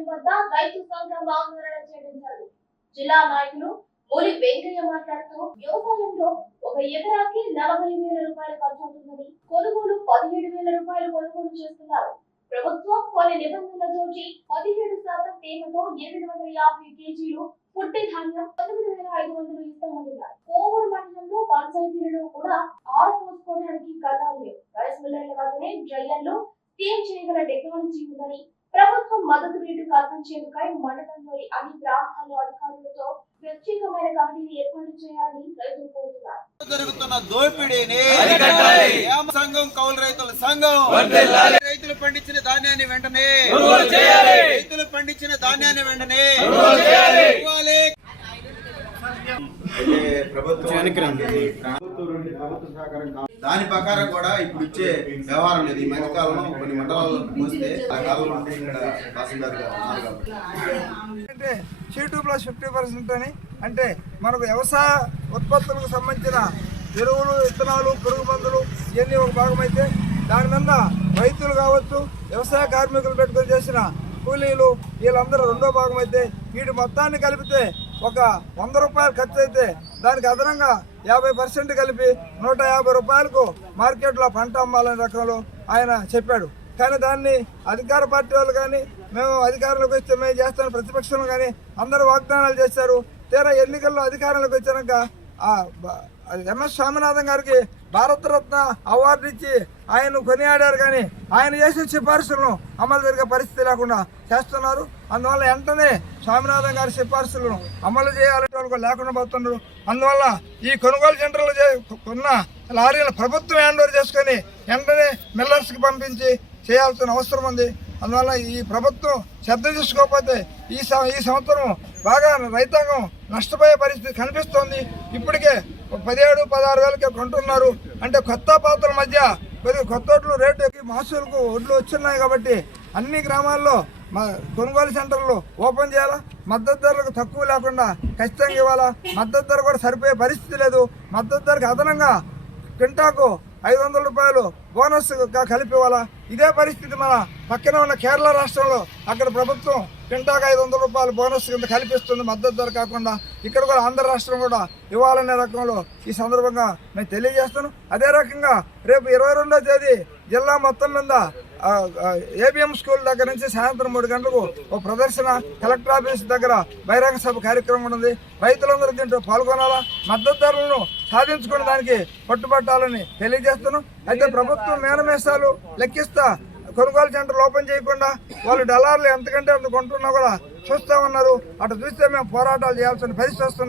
కార్యాలయం వద్ద రైతు సంఘం ఆందోళన చేయడం జరిగింది. జిల్లా నాయకులు మూలి వెంకయ్య మాట్లాడుతూ వ్యవసాయంలో ఒక ఎకరాకి 40,000 రూపాయలు ఖర్చు అవుతుందని, కొనుగోలు 17,000 రూపాయలు కొనుగోలు చేస్తున్నారు. ప్రభుత్వం కొన్ని నిబంధనలతోటి 17% తేమతో 850 కేజీలు పుట్టి ధాన్యం 9,500 ఇస్తామంటున్నారు. కోవూరు మండలంలో పంచాయతీలలో కూడా ఆరు పోసుకోవడానికి కథాలు లేవు. రైస్ మిల్లర్ల వద్దనే డ్రైయర్లు స్టీమ్ చేయగల టెక్నాలజీ ఉందని, ప్రభుత్వం మద్దతు రేటు కల్పించేందుకై మండలంలోని అన్ని గ్రామాల్లో అధికారులతో ప్రత్యేకమైన కమిటీని ఏర్పాటు చేయాలని రైతులు కోరుతున్నారు. జరుగుతున్న దోపిడీని సంఘం కౌలు రైతుల సంఘం రైతులు పండించిన ధాన్యాన్ని వెంటనే రైతులు పండించిన ధాన్యాన్ని వెంటనే దాని ప్రకారం కూడా ఇప్పుడు ఇచ్చే వ్యవహారం లేదు. ఈ మధ్యకాలంలో కొన్ని మండలాల్లో మోస్తే ఆ కాలంలో అంటే ఇక్కడ తహసీల్దార్ గారు ఉన్నారు కాబట్టి అంటే C2+50% అని అంటే మనకు వ్యవసాయ ఉత్పత్తులకు సంబంధించిన ఎరువులు, విత్తనాలు, పురుగు మందులు ఇవన్నీ ఒక భాగం అయితే, దాని మీద రైతులు కావచ్చు, వ్యవసాయ కార్మికులు పెట్టుకొని చేసిన కూలీలు వీళ్ళందరూ రెండో భాగం అయితే, వీటి మొత్తాన్ని కలిపితే ఒక 100 రూపాయలు ఖర్చు అయితే దానికి అదనంగా 50% కలిపి 150 రూపాయలకు మార్కెట్లో పంట అమ్మాలనే రకంలో ఆయన చెప్పాడు. కానీ దాన్ని అధికార పార్టీ వాళ్ళు కానీ, మేము అధికారంలోకి వస్తే మేము చేస్తాను ప్రతిపక్షంలో కానీ అందరూ వాగ్దానాలు చేశారు. తీరా ఎన్నికల్లో అధికారంలోకి వచ్చాక MS స్వామినాథన్ గారికి భారతరత్న అవార్డు ఇచ్చి ఆయన కొనియాడారు. కానీ ఆయన చేసిన సిఫార్సులను అమలు జరిగే పరిస్థితి లేకుండా చేస్తున్నారు. అందువల్ల వెంటనే స్వామినాథన్ గారి సిఫార్సులను అమలు చేయాలంటే లేకుండా పోతున్నారు. అందువల్ల ఈ కొనుగోలు సెంటర్లు కొన్న లారీలను ప్రభుత్వం హ్యాండ్ ఓవర్ చేసుకొని వెంటనే మిల్లర్స్కి పంపించి చేయాల్సిన అవసరం ఉంది. అందువల్ల ఈ ప్రభుత్వం శ్రద్ధ తీసుకోకపోతే ఈ సంవత్సరం బాగా రైతాంగం నష్టపోయే పరిస్థితి కనిపిస్తోంది. ఇప్పటికే 17-16 వేలకే కొంటున్నారు. అంటే కొత్త పాత్రల మధ్య కొత్త ఒడ్లు రేటు ఎక్కి మహసూలుకు ఒడ్లు వచ్చున్నాయి. కాబట్టి అన్ని గ్రామాల్లో కొనుగోలు సెంటర్లు ఓపెన్ చేయాలా, మద్దతు ధరలకు తక్కువ లేకుండా ఖచ్చితంగా ఇవ్వాలా. మద్దతు ధర కూడా సరిపోయే పరిస్థితి లేదు. మద్దతు ధరకు అదనంగా క్వింటాకు 500 రూపాయలు బోనస్గా కలిపి ఇవ్వాలా. ఇదే పరిస్థితి మన పక్కన ఉన్న కేరళ రాష్ట్రంలో. అక్కడ ప్రభుత్వం క్వింటాకు 500 రూపాయలు బోనస్ కింద కల్పిస్తుంది, మద్దతు ధర కాకుండా. ఇక్కడ కూడా ఆంధ్ర రాష్ట్రం కూడా ఇవ్వాలనే రకంలో ఈ సందర్భంగా మేము తెలియజేస్తున్నాం. అదే రకంగా రేపు 22వ తేదీ జిల్లా మొత్తం మీద ABM స్కూల్ దగ్గర నుంచి సాయంత్రం 3 గంటలకు ఒక ప్రదర్శన, కలెక్టర్ ఆఫీస్ దగ్గర బహిరంగ సభ కార్యక్రమం ఉంది. రైతులందరూ దీంట్లో పాల్గొనాలా, మద్దతు ధరలను సాధించుకునే దానికి పట్టుబట్టాలని తెలియజేస్తున్నాం. అయితే ప్రభుత్వం మేనమేసాలు లెక్కిస్తా కొనుగోలు సెంటర్లు ఓపెన్ చేయకుండా వాళ్ళు డలార్లు ఎంతకంటే అంత కొంటున్నా కూడా చూస్తామన్నారు. అటు చూస్తే మేము పోరాటాలు చేయాల్సిన పరిస్థితి వస్తుంది.